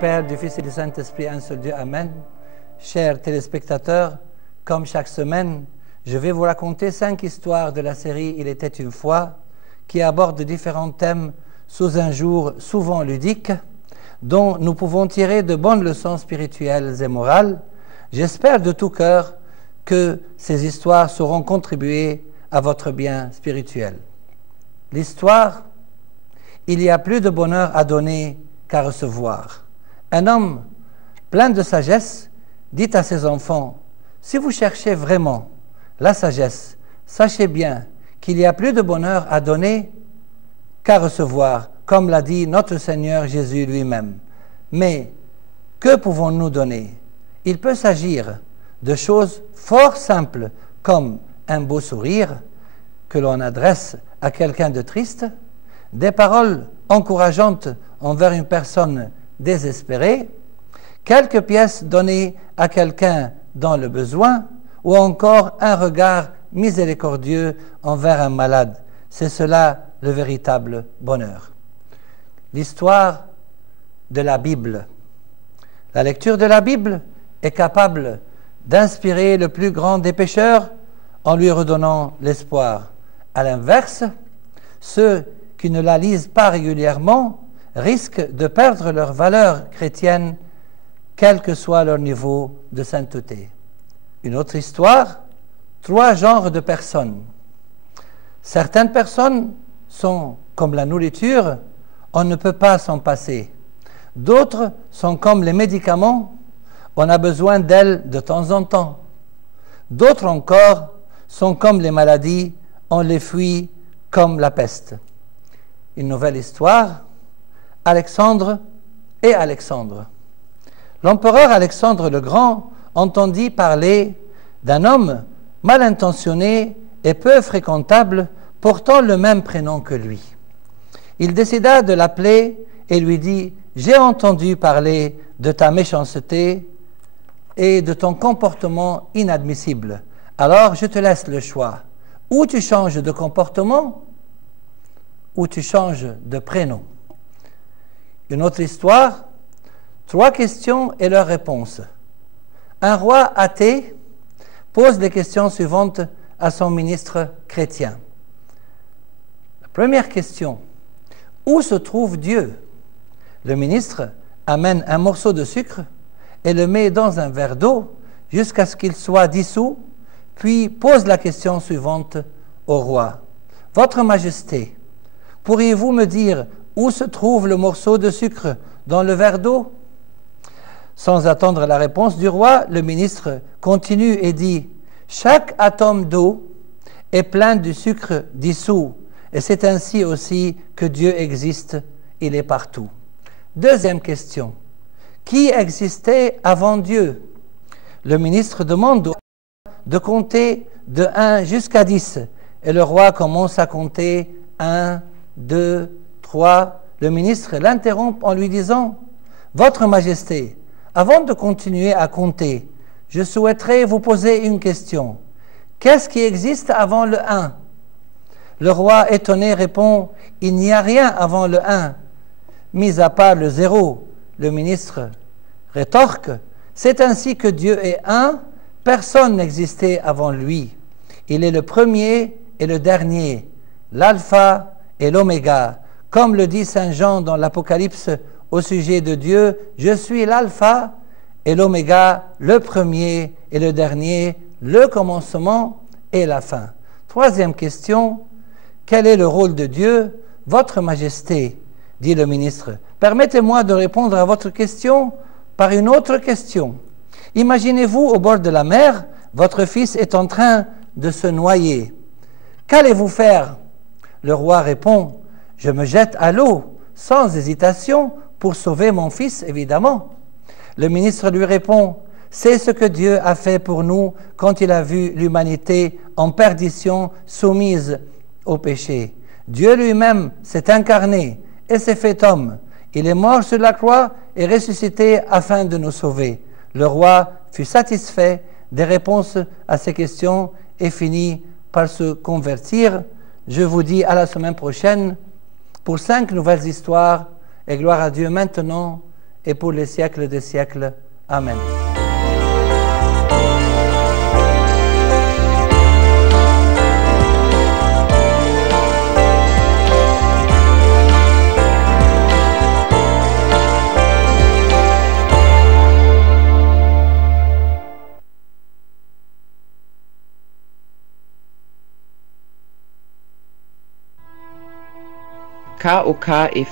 Père, du Fils et du Saint-Esprit, un seul Dieu, Amen. Chers téléspectateurs, comme chaque semaine, je vais vous raconter 5 histoires de la série « Il était une fois » qui abordent différents thèmes sous un jour souvent ludique, dont nous pouvons tirer de bonnes leçons spirituelles et morales. J'espère de tout cœur que ces histoires sauront contribuer à votre bien spirituel. L'histoire, il y a plus de bonheur à donner qu'à recevoir. Un homme plein de sagesse dit à ses enfants, « Si vous cherchez vraiment la sagesse, sachez bien qu'il y a plus de bonheur à donner qu'à recevoir, comme l'a dit notre Seigneur Jésus lui-même. Mais que pouvons-nous donner? Il peut s'agir de choses fort simples, comme un beau sourire que l'on adresse à quelqu'un de triste, des paroles encourageantes envers une personne désespérée, quelques pièces données à quelqu'un dans le besoin, ou encore un regard miséricordieux envers un malade. C'est cela le véritable bonheur. L'histoire de la Bible. La lecture de la Bible est capable d'inspirer le plus grand des pécheurs en lui redonnant l'espoir. À l'inverse, ceux qui ne la lisent pas régulièrement risquent de perdre leur valeur chrétienne, quel que soit leur niveau de sainteté. Une autre histoire, 3 genres de personnes. Certaines personnes sont comme la nourriture, on ne peut pas s'en passer. D'autres sont comme les médicaments, on a besoin d'elles de temps en temps. D'autres encore sont comme les maladies, on les fuit comme la peste. Une nouvelle histoire, Alexandre et Alexandre. L'empereur Alexandre le Grand entendit parler d'un homme mal intentionné et peu fréquentable portant le même prénom que lui. Il décida de l'appeler et lui dit « J'ai entendu parler de ta méchanceté et de ton comportement inadmissible. Alors je te laisse le choix. Ou tu changes de comportement, ou tu changes de prénom. » Une autre histoire, 3 questions et leurs réponses. Un roi athée pose les questions suivantes à son ministre chrétien. La première question, où se trouve Dieu? Le ministre amène un morceau de sucre et le met dans un verre d'eau jusqu'à ce qu'il soit dissous, puis pose la question suivante au roi. Votre Majesté, pourriez-vous me dire où se trouve le morceau de sucre dans le verre d'eau? Sans attendre la réponse du roi, le ministre continue et dit « Chaque atome d'eau est plein du sucre dissous, et c'est ainsi aussi que Dieu existe, il est partout. » Deuxième question. Qui existait avant Dieu? Le ministre demande au roi de compter de 1 jusqu'à 10, et le roi commence à compter 1, 2, 3. Le ministre l'interrompt en lui disant « Votre Majesté, avant de continuer à compter, je souhaiterais vous poser une question. Qu'est-ce qui existe avant le 1 ?» Le roi étonné répond « Il n'y a rien avant le 1, mis à part le 0. » Le ministre rétorque « C'est ainsi que Dieu est un, personne n'existait avant lui. Il est le premier et le dernier, l'alpha et l'oméga. Comme le dit Saint Jean dans l'Apocalypse au sujet de Dieu, je suis l'alpha et l'oméga, le premier et le dernier, le commencement et la fin. » Troisième question, quel est le rôle de Dieu? Votre Majesté, dit le ministre, permettez-moi de répondre à votre question par une autre question. Imaginez-vous au bord de la mer, votre fils est en train de se noyer. Qu'allez-vous faire? Le roi répond, je me jette à l'eau, sans hésitation, pour sauver mon fils, évidemment. Le ministre lui répond, c'est ce que Dieu a fait pour nous quand il a vu l'humanité en perdition soumise au péché. Dieu lui-même s'est incarné et s'est fait homme. Il est mort sur la croix et ressuscité afin de nous sauver. Le roi fut satisfait des réponses à ces questions et finit par se convertir. Je vous dis à la semaine prochaine pour 5 nouvelles histoires et gloire à Dieu maintenant et pour les siècles des siècles. Amen. KOK e.V.